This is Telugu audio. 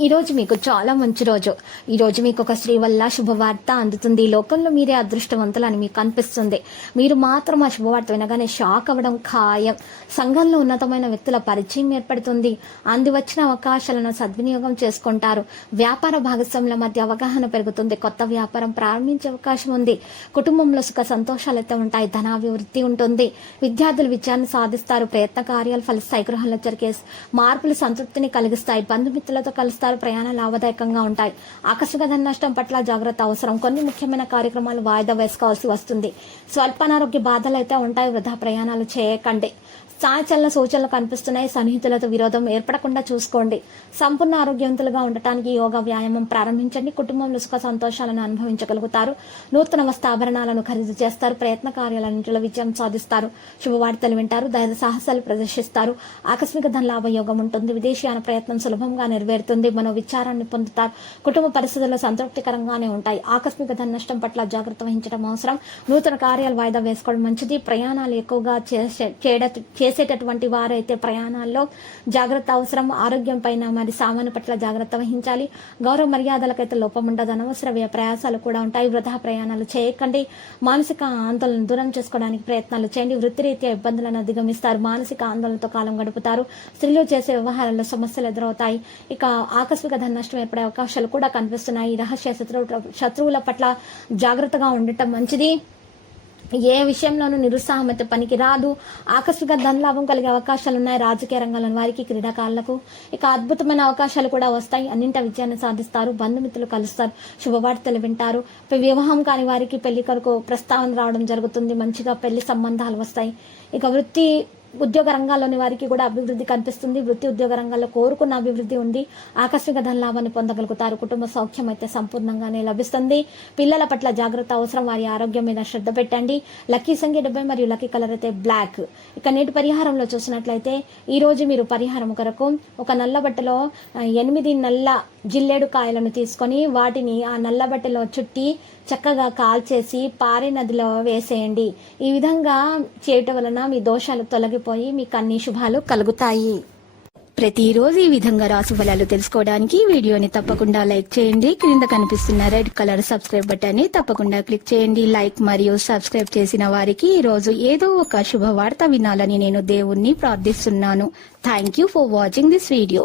ఈరోజు మీకు చాలా మంచి రోజు. ఈరోజు మీకు ఒక స్త్రీ వల్ల శుభవార్త అందుతుంది. ఈ లోకంలో మీరే అదృష్టవంతులు అని మీకు అనిపిస్తుంది. మీరు మాత్రం ఆ శుభవార్త వినగానే షాక్ అవ్వడం ఖాయం. సంఘంలో ఉన్నతమైన వ్యక్తుల పరిచయం ఏర్పడుతుంది. అందువచ్చిన అవకాశాలను సద్వినియోగం చేసుకుంటారు. వ్యాపార భాగస్వాముల మధ్య అవగాహన పెరుగుతుంది. కొత్త వ్యాపారం ప్రారంభించే అవకాశం ఉంది. కుటుంబంలో సుఖ సంతోషాలు అయితే ఉంటాయి. ధనాభివృద్ధి ఉంటుంది. విద్యార్థులు విజయాన్ని సాధిస్తారు. ప్రయత్న కార్యాలు ఫలిస్తాయి. గృహంలో జరిగే మార్పులు సంతృప్తిని కలిగిస్తాయి. బంధుమిత్రులతో కలుస్తారు. ప్రయాణాలు లాభదాయకంగా ఉంటాయి. ఆకస్మిక ధన నష్టం పట్ల జాగ్రత్త అవసరం. కొన్ని ముఖ్యమైన కార్యక్రమాలు వాయిదా వేసుకోవాల్సి వస్తుంది. స్వల్పానారోగ్య బాధలు అయితే ఉంటాయి. వృధా ప్రయాణాలు చేయకండి. సాయచల్ల సూచనలు కనిపిస్తున్నాయి. సన్నిహితులతో విరోధం ఏర్పడకుండా చూసుకోండి. సంపూర్ణ ఆరోగ్యవంతులుగా ఉండటానికి యోగా వ్యాయామం ప్రారంభించండి. కుటుంబంలో సుఖ సంతోషాలను అనుభవించగలుగుతారు. నూతన వస్త్రాభరణాలను ఖరీదు చేస్తారు. ప్రయత్న కార్యాలన్నింటిలో విజయం సాధిస్తారు. శుభవార్తలు వింటారు. ధైర్య సాహసాలు ప్రదర్శిస్తారు. ఆకస్మిక ధన లాభ యోగం ఉంటుంది. విదేశీయాన ప్రయత్నం సులభంగా నెరవేరుతుంది. మనోవిచారాన్ని పొందుతారు. కుటుంబ పరిస్థితులు సంతృప్తికరంగానే ఉంటాయి. ఆకస్మిక ధన నష్టం పట్ల జాగ్రత్త వహించడం అవసరం. నూతన కార్యాలు వాయిదా వేసుకోవడం మంచిది. ప్రయాణాలు ఎక్కువగా చేసే చేసేటటువంటి వారైతే ప్రయాణాల్లో జాగ్రత్త అవసరం. ఆరోగ్యం పైన మరి సామాను పట్ల జాగ్రత్త వహించాలి. గౌరవ మర్యాదలకైతే లోపం ఉండదు. అనవసర ప్రయాసాలు కూడా ఉంటాయి. వృధా ప్రయాణాలు చేయకండి. మానసిక ఆందోళన దూరం చేసుకోవడానికి ప్రయత్నాలు చేయండి. వృత్తిరీత్యా ఇబ్బందులను అధిగమిస్తారు. మానసిక ఆందోళనతో కాలం గడుపుతారు. స్త్రీలు చేసే వ్యవహారాల్లో సమస్యలు ఎదురవుతాయి. ఇక ఆకస్మిక ధన నష్టం ఏర్పడే అవకాశాలు కూడా కనిపిస్తున్నాయి. రహస్య శత్రువు శత్రువుల పట్ల జాగ్రత్తగా ఉండటం మంచిది. ఏ విషయంలోనూ నిరుత్సాహం అయితే పనికి రాదు ఆకస్మిక ధనలాభం కలిగే అవకాశాలు ఉన్నాయి రాజకీయ రంగంలోని వారికి క్రీడాకారులకు. ఇక అద్భుతమైన అవకాశాలు కూడా వస్తాయి. అన్నింట విజయాన్ని సాధిస్తారు. బంధుమిత్రులు కలుస్తారు. శుభవార్తలు వింటారు. వివాహం కాని వారికి పెళ్ళి కొరకు ప్రస్తావన రావడం జరుగుతుంది. మంచిగా పెళ్ళి సంబంధాలు వస్తాయి. ఇక వృత్తి ఉద్యోగ రంగాల్లోని వారికి కూడా అభివృద్ధి కనిపిస్తుంది. వృత్తి ఉద్యోగ రంగాల్లో కోరుకున్న అభివృద్ధి ఉంది ఆకస్మిక ధన లాభాన్ని పొందగలుగుతారు. కుటుంబ సౌఖ్యం అయితే సంపూర్ణంగానే లభిస్తుంది. పిల్లల పట్ల జాగ్రత్త అవసరం. వారి ఆరోగ్యం మీద శ్రద్ధ పెట్టండి. లక్కీ సంఖ్య డెబ్బై మరియు లక్కీ కలర్ అయితే బ్లాక్. ఇక నేటి పరిహారంలో చూసినట్లయితే ఈ రోజు మీరు పరిహారం కొరకు ఒక నల్ల బట్టలో ఎనిమిది నల్ల జిల్లేడు కాయలను తీసుకొని వాటిని ఆ నల్లబట్టలో చుట్టి చక్కగా కాల్చేసి పారే నదిలో వేసేయండి. ఈ విధంగా చేయటం వలన మీ దోషాలు తొలగిపోయి మీకు అన్ని శుభాలు కలుగుతాయి. ప్రతిరోజు ఈ విధంగా రాసు ఫలాలు తెలుసుకోవడానికి వీడియోని తప్పకుండా లైక్ చేయండి. క్రింద కనిపిస్తున్న రెడ్ కలర్ సబ్స్క్రైబ్ బటన్ని తప్పకుండా క్లిక్ చేయండి. లైక్ మరియు సబ్స్క్రైబ్ చేసిన వారికి ఈ రోజు ఏదో ఒక శుభవార్త వినాలని నేను దేవుణ్ణి ప్రార్థిస్తున్నాను. Thank you for watching this video